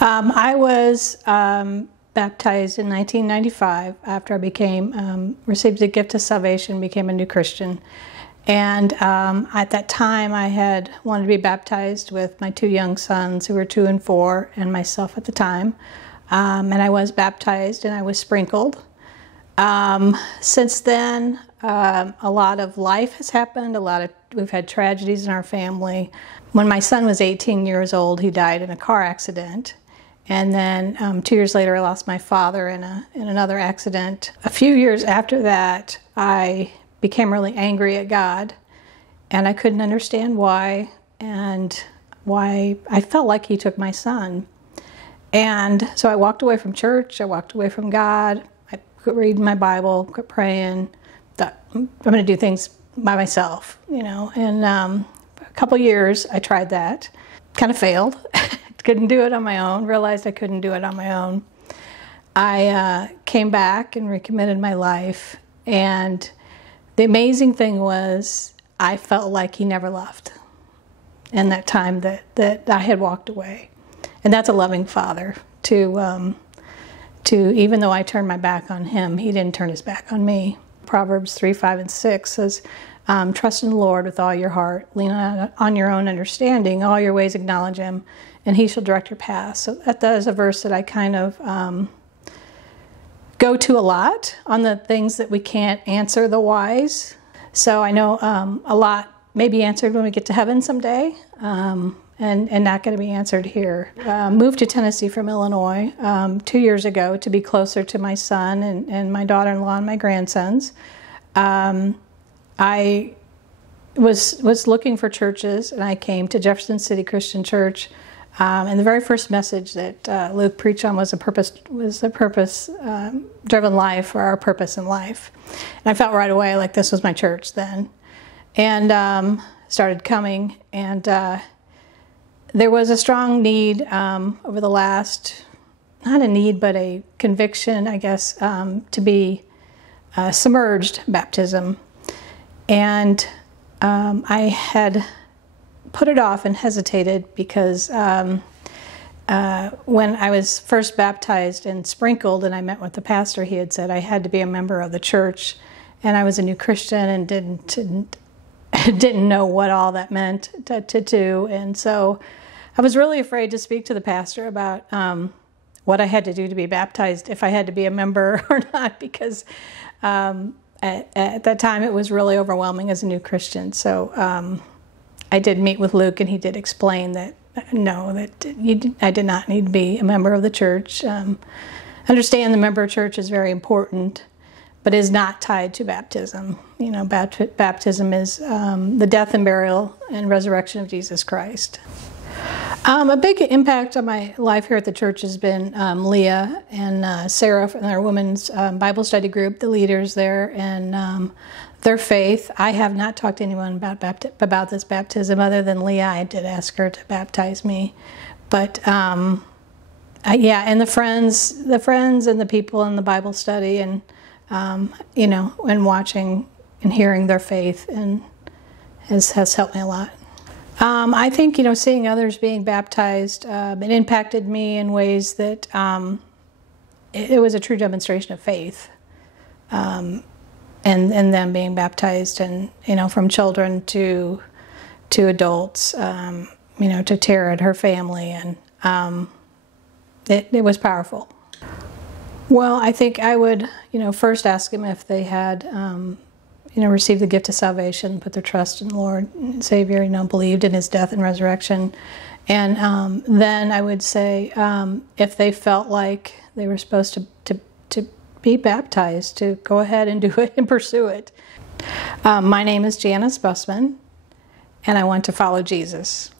I was baptized in 1995 after I received the gift of salvation, became a new Christian. And at that time, I had wanted to be baptized with my two young sons, who were 2 and 4, and myself at the time. And I was baptized and I was sprinkled. Since then, a lot of life has happened. We've had tragedies in our family. When my son was 18 years old, he died in a car accident. And then 2 years later, I lost my father in another accident. A few years after that, I became really angry at God, and I couldn't understand why I felt like he took my son. And so I walked away from church, I walked away from God, I quit reading my Bible, quit praying, thought I'm going to do things by myself, And for a couple years I tried that, kind of failed, couldn't do it on my own, realized I couldn't do it on my own. I came back and recommitted my life, and the amazing thing was I felt like he never left in that time that I had walked away. And that's a loving father to even though I turned my back on him, he didn't turn his back on me. Proverbs 3, 5, and 6 says, trust in the Lord with all your heart, lean on your own understanding, all your ways acknowledge him, and he shall direct your path. So that is a verse that I kind of go to a lot on the things that we can't answer the whys. So I know a lot may be answered when we get to heaven someday, and not going to be answered here. Moved to Tennessee from Illinois 2 years ago to be closer to my son and my daughter-in-law and my grandsons. I was looking for churches, and I came to Jefferson City Christian Church. And the very first message that Luke preached on was a purpose-driven life, or our purpose in life. And I felt right away like this was my church then, and started coming. And there was a strong need over the last, not a need, but a conviction, I guess, to be submerged baptism. And I had put it off and hesitated because when I was first baptized and sprinkled and I met with the pastor, he had said I had to be a member of the church, and I was a new Christian and didn't know what all that meant to do. And so I was really afraid to speak to the pastor about what I had to do to be baptized, if I had to be a member or not, because at that time it was really overwhelming as a new Christian. So I did meet with Luke, and he did explain that I did not need to be a member of the church. Understand the member of church is very important, but is not tied to baptism. Baptism is the death and burial and resurrection of Jesus Christ. A big impact on my life here at the church has been Leah and Sarah from our women's Bible study group, the leaders there, and their faith. I have not talked to anyone about this baptism other than Leah. I did ask her to baptize me, but and the friends and the people in the Bible study, and and watching and hearing their faith, and has helped me a lot. I think seeing others being baptized, it impacted me in ways that it was a true demonstration of faith. And them being baptized, and from children to adults, to Tara and her family, and it was powerful. Well, I think I would first ask them if they had received the gift of salvation, put their trust in the Lord and Savior, believed in his death and resurrection, and then I would say if they felt like they were supposed to be baptized, to go ahead and do it and pursue it. My name is Janice Bussman, and I want to follow Jesus.